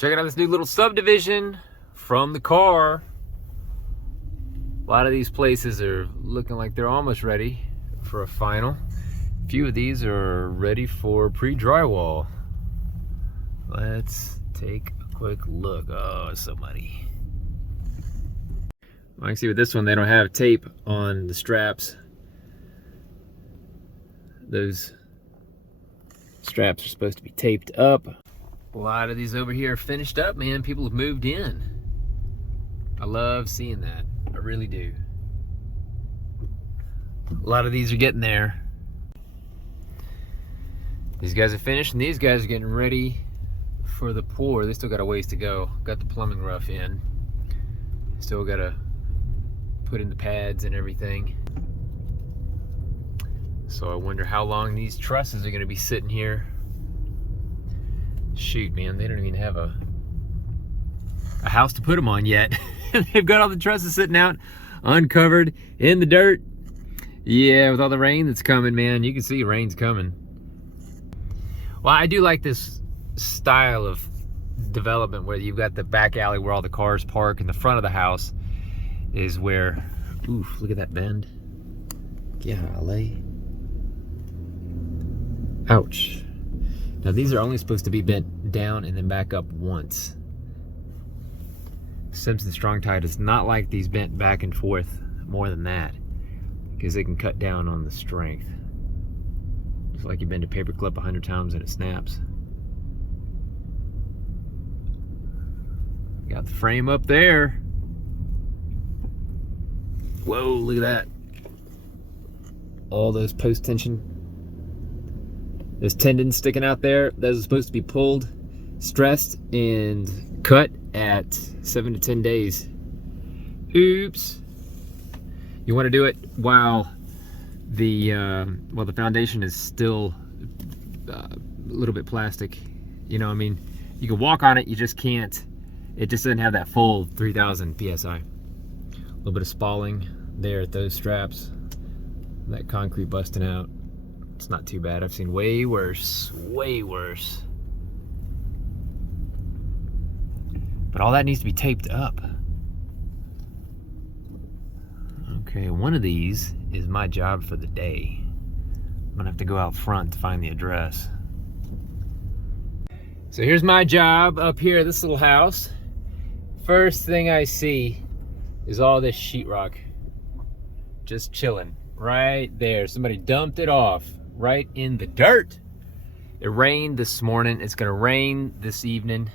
Checking out this new little subdivision from the car. A lot of these places are looking like they're almost ready for a final. A few of these are ready for pre-drywall. Let's take a quick look. Oh, it's so muddy. I can see with this one, they don't have tape on the straps. Those straps are supposed to be taped up. A lot of these over here are finished up, man. People have moved in. I love seeing that. I really do. A lot of these are getting there. These guys are finished, and these guys are getting ready for the pour. They still got a ways to go. Got the plumbing rough in. Still got to put in the pads and everything. So I wonder how long these trusses are going to be sitting here. Shoot, man, they don't even have a house to put them on yet. They've got all the trusses sitting out uncovered in the dirt. Yeah, with all the rain that's coming, man, you can see rain's coming. Well, I do like this style of development where you've got the back alley where all the cars park, and the front of the house is where, oof, look at that bend. Golly. Ouch. Now these are only supposed to be bent down and then back up once. Simpson Strong Tie does not like these bent back and forth more than that, because they can cut down on the strength. It's like you bend a paper clip 100 times and it snaps. Got the frame up there. Whoa, look at that. All those post tension, those tendons sticking out there, those are supposed to be pulled, stressed, and cut at 7 to 10 days. Oops. You want to do it while the foundation is still a little bit plastic. You know, I mean, you can walk on it, you just can't. It just doesn't have that full 3,000 psi. A little bit of spalling there at those straps. That concrete busting out. It's not too bad. I've seen way worse, way worse. But all that needs to be taped up. Okay, one of these is my job for the day. I'm gonna have to go out front to find the address. So here's my job up here at this little house. First thing I see is all this sheetrock just chilling right there. Somebody dumped it off right in the dirt. It rained this morning. It's gonna rain this evening.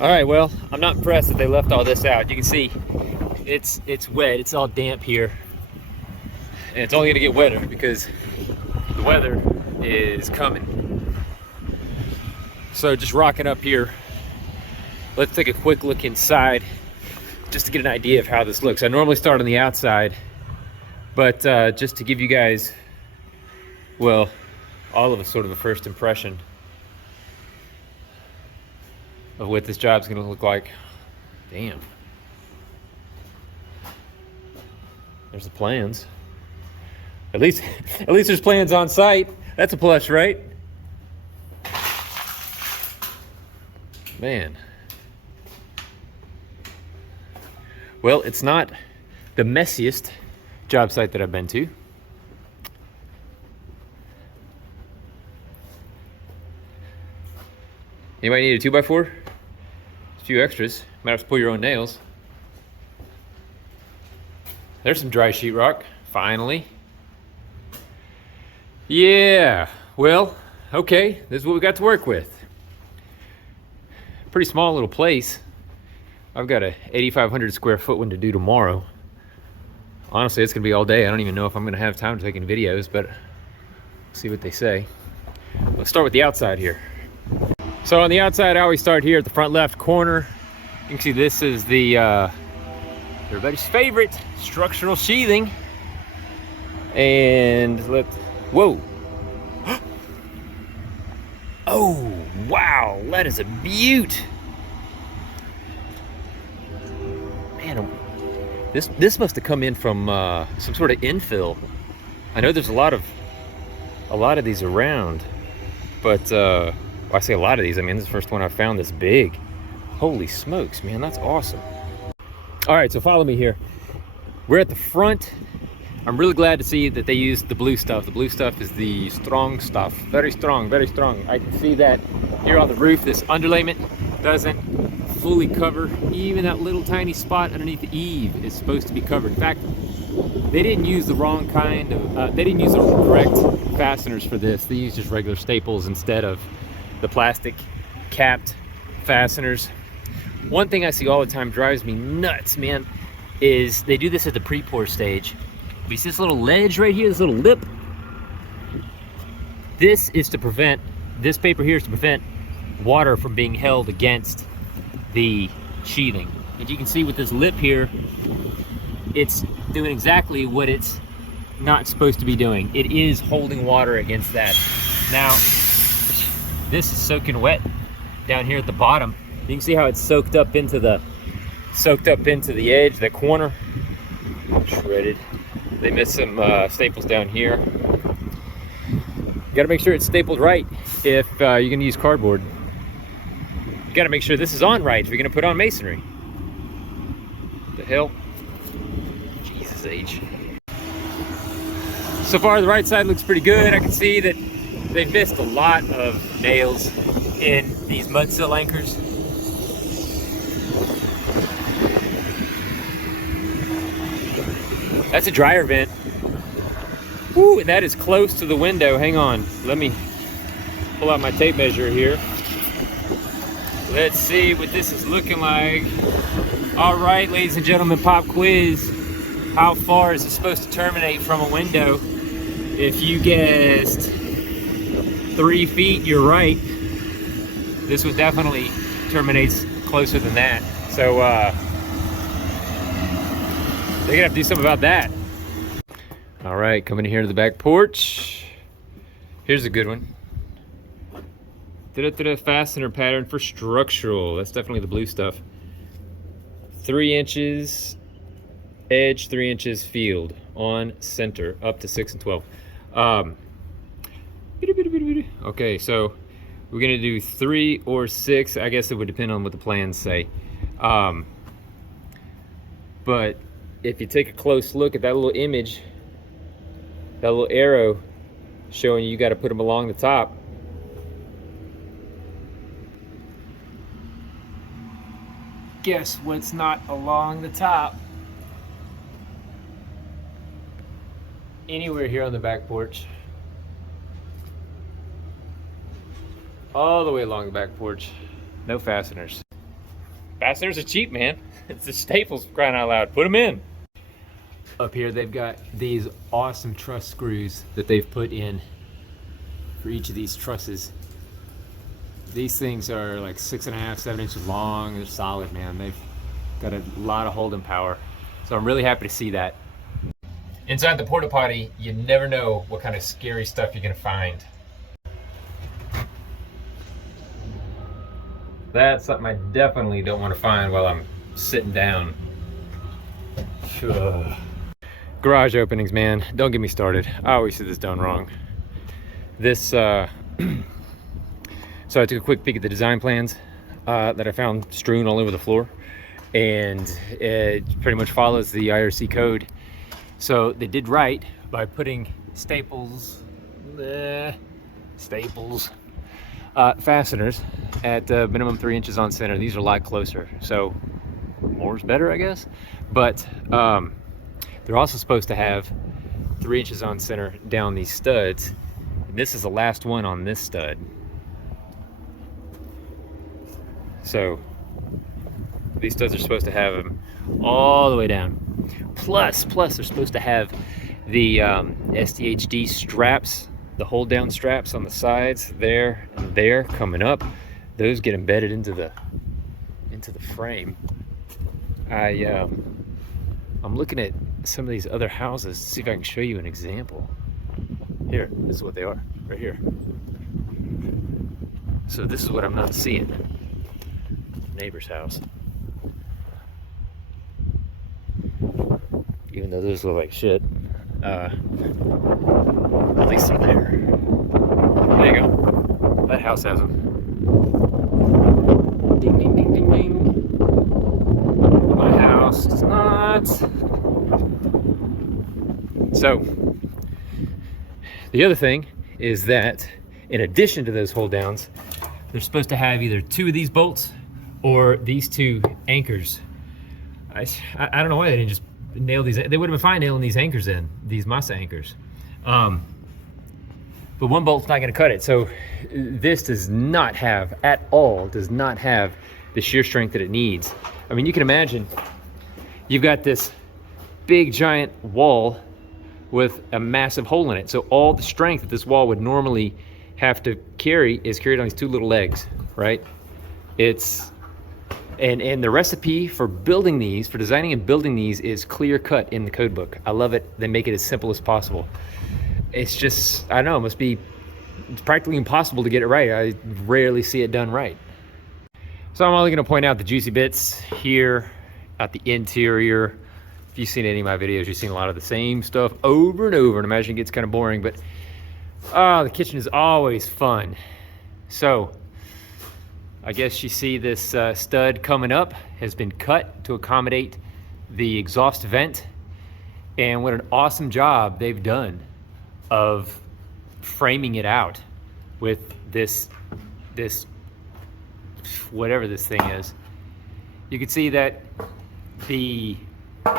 All right, well, I'm not impressed that they left all this out. You can see it's wet. It's all damp here. And it's only gonna get wetter because the weather is coming. So just rocking up here. Let's take a quick look inside just to get an idea of how this looks. I normally start on the outside, but just to give you guys, well, all of us sort of a first impression of what this job's gonna look like. Damn. There's the plans. At least there's plans on site. That's a plus, right? Man. Well, it's not the messiest job site that I've been to. Anybody need a 2x4? A few extras. Might have to pull your own nails. There's some dry sheetrock, finally. Yeah, well, okay, this is what we got to work with. Pretty small little place. I've got a 8,500 square foot one to do tomorrow. Honestly, it's gonna be all day. I don't even know if I'm gonna have time to take any videos, but see what they say. Let's start with the outside here. So on the outside, I always start here at the front left corner. You can see this is the everybody's favorite structural sheathing. And whoa. Oh, wow, that is a beaut. Man, this must have come in from some sort of infill. I know there's a lot of these around, but I say a lot of these. I mean, this is the first one I found this big. Holy smokes, man, that's awesome. All right, so follow me here. We're at the front. I'm really glad to see that they used the blue stuff. The blue stuff is the strong stuff. Very strong, very strong. I can see that here on the roof. This underlayment doesn't fully cover. Even that little tiny spot underneath the eave is supposed to be covered. In fact, they didn't use the wrong kind of, they didn't use the correct fasteners for this. They used just regular staples instead of the plastic capped fasteners. One thing I see all the time drives me nuts, man, is they do this at the pre-pour stage. You see this little ledge right here, this little lip? This is to prevent, this paper here is to prevent water from being held against the sheathing. And you can see with this lip here, it's doing exactly what it's not supposed to be doing. It is holding water against that. Now, this is soaking wet down here at the bottom. You can see how it's soaked up into the edge, that corner. Shredded. They missed some staples down here. You gotta make sure it's stapled right if you're gonna use cardboard. You gotta make sure this is on right if you're gonna put on masonry. What the hell? Jesus H. So far the right side looks pretty good. I can see that they missed a lot of nails in these mud sill anchors. That's a dryer vent. Ooh, and that is close to the window. Hang on, let me pull out my tape measure here. Let's see what this is looking like. All right, ladies and gentlemen, pop quiz. How far is it supposed to terminate from a window? If you guessed 3 feet, you're right. This one definitely terminates closer than that. So, they're gonna have to do something about that. All right, coming in here to the back porch. Here's a good one. Fastener pattern for structural. That's definitely the blue stuff. 3 inches edge, 3 inches field on center, up to 6 and 12. Okay, so we're gonna do 3 or 6. I guess it would depend on what the plans say. But if you take a close look at that little image, that little arrow showing you got to put them along the top. Guess what's not along the top? Anywhere here on the back porch. All the way along the back porch. No fasteners. Fasteners are cheap, man. It's the staples, crying out loud. Put them in. Up here they've got these awesome truss screws that they've put in for each of these trusses. These things are like 6.5, 7 inches long. They're solid, man. They've got a lot of holding power. So I'm really happy to see that. Inside the porta potty, you never know what kind of scary stuff you're gonna find. That's something I definitely don't want to find while I'm sitting down. Ugh. Garage openings, man, don't get me started. I always see this done wrong. This, so I took a quick peek at the design plans that I found strewn all over the floor, and it pretty much follows the IRC code. So they did right by putting fasteners at minimum 3 inches on center. These are a lot closer, so more's better, I guess. But they're also supposed to have 3 inches on center down these studs. And this is the last one on this stud. So these studs are supposed to have them all the way down. Plus they're supposed to have the SDHD straps, the hold down straps on the sides there and there coming up. Those get embedded into the frame. I'm looking at some of these other houses to see if I can show you an example. Here, this is what they are, right here. So this is what I'm not seeing. Neighbor's house. Even though those look like shit, at least they're there. There you go. That house has them. once. So the other thing is that in addition to those hold downs, they're supposed to have either 2 of these bolts or these 2 anchors. I don't know why they didn't just nail these. They would have been fine nailing these anchors in, these masa anchors. But one bolt's not going to cut it. So this does not have at all, does not have the shear strength that it needs. I mean, you can imagine you've got this big giant wall with a massive hole in it. So all the strength that this wall would normally have to carry is carried on these 2 little legs, right? It's, and the recipe for building these, for designing and building these, is clear cut in the code book. I love it. They make it as simple as possible. It's just, I don't know, it must be, it's practically impossible to get it right. I rarely see it done right. So I'm only gonna point out the juicy bits here at the interior. If you've seen any of my videos, you've seen a lot of the same stuff over and over, and I imagine it gets kind of boring, but the kitchen is always fun. So I guess you see this stud coming up has been cut to accommodate the exhaust vent, and what an awesome job they've done of framing it out with this whatever this thing is. You can see that the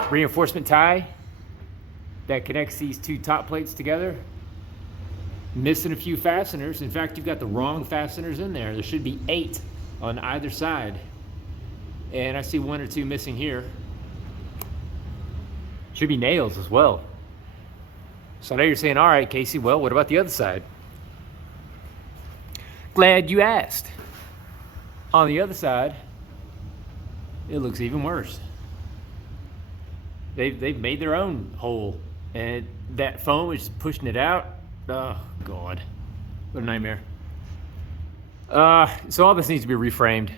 reinforcement tie that connects these 2 top plates together, missing a few fasteners. In fact, you've got the wrong fasteners in there. There should be 8 on either side, and I see 1 or 2 missing here. Should be nails as well. So now you're saying, all right, Casey, well, what about the other side? Glad you asked. On the other side, it looks even worse. They've made their own hole, and that foam is pushing it out. Oh God, what a nightmare. So all this needs to be reframed.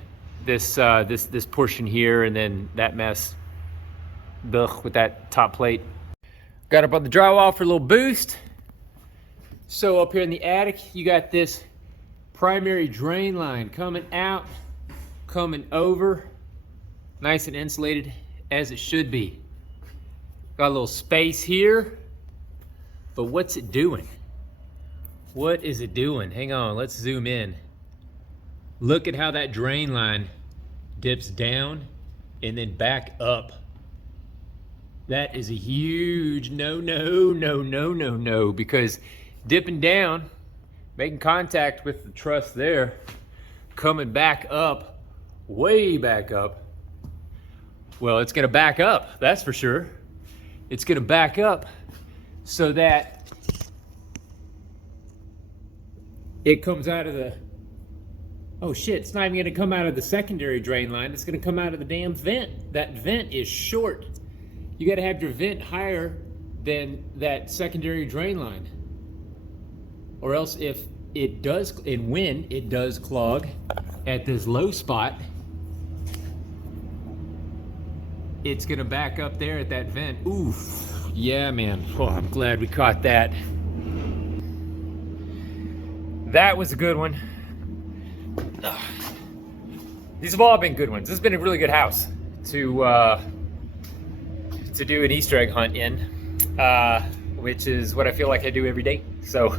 This portion here, and then that mess, with that top plate. Got up on the drywall for a little boost. So up here in the attic, you got this primary drain line coming out, coming over, nice and insulated as it should be. Got a little space here, but what's it doing? What is it doing? Hang on, let's zoom in. Look at how that drain line dips down and then back up. That is a huge no, because dipping down, making contact with the truss there, coming back up, way back up. Well, it's gonna back up, that's for sure. It's gonna back up so that it comes out of the, oh shit, it's not even gonna come out of the secondary drain line, it's gonna come out of the damn vent. That vent is short. You gotta have your vent higher than that secondary drain line. Or else if it does, and when it does clog at this low spot, it's gonna back up there at that vent. Oof, yeah man, oh, I'm glad we caught that. That was a good one. Ugh. These have all been good ones. This has been a really good house to do an Easter egg hunt in, which is what I feel like I do every day. So,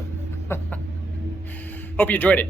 hope you enjoyed it.